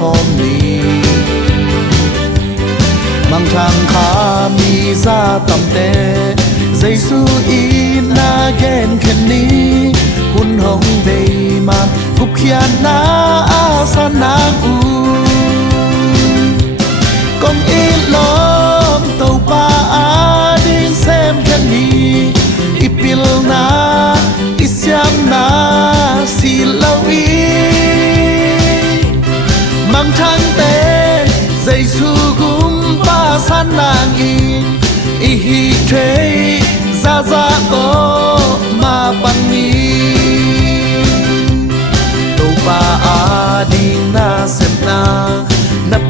khom ni mang thang khá mi ra tầm tê Giêsu in na gen khen ni hun hong bay ma cục khian na a sa na u con in lom tàu pa a din xem khen ni ipil na isyam na si lâu i mang thang tê Giêsu gum pa san nang in i hi thế ra to mà bằng ni tàu ba a đi na xem na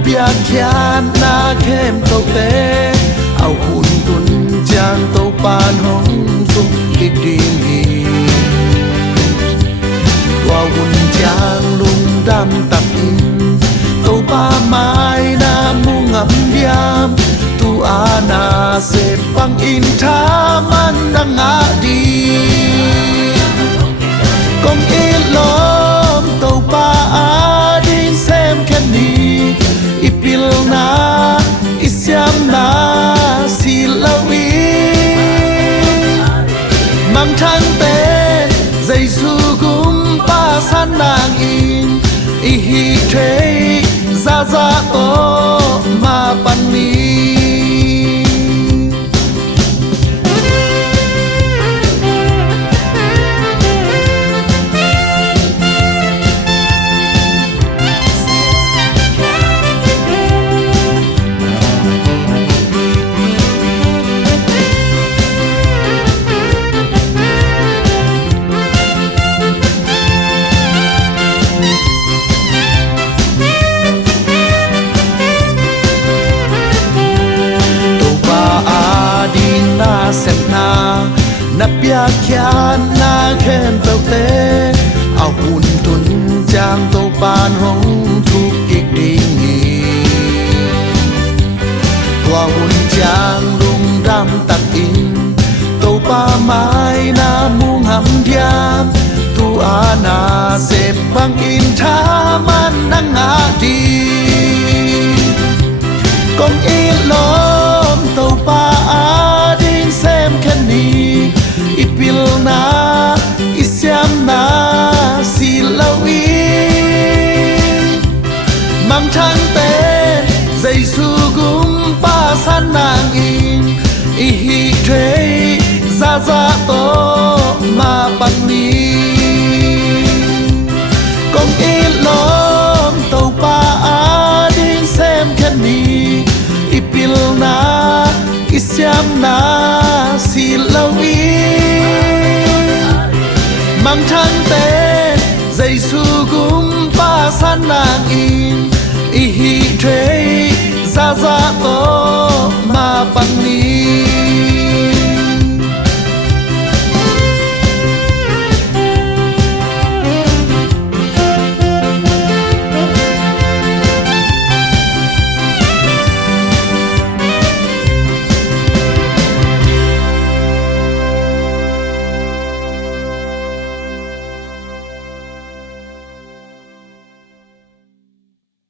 bia kian na kem tàu té ao hun tun chang tàu pan hong tung kịch điên hi qua hun chang lung đam tắc in tàu ba mai na mu ngắm diam tu ana se pang in tha man na nga di con in lom tàu pa a din xem khen ni ipil na isyam na si lâu i mang thang tê Giêsu gum pa san nang in i hi thế ra to mà bằng ni xem na bia kian na khen tàu té ao hun tun chang tàu pan hong thu kịch điên hi qua hun chang lung đam tắc in tàu pa mai na muang ham diam tu ana se bang in tha man na nga di con in lom tàu pa a din xem khen ni ipil na isyam na si lâu i mang thang tên Giêsu gum pa san nang in i hi thế ra to mà bằng ni con in lom tàu pa a din xem khen ni ipil na isyam na si lâu i mang thang tên Giêsu gum pa san nang in i hi thế ra to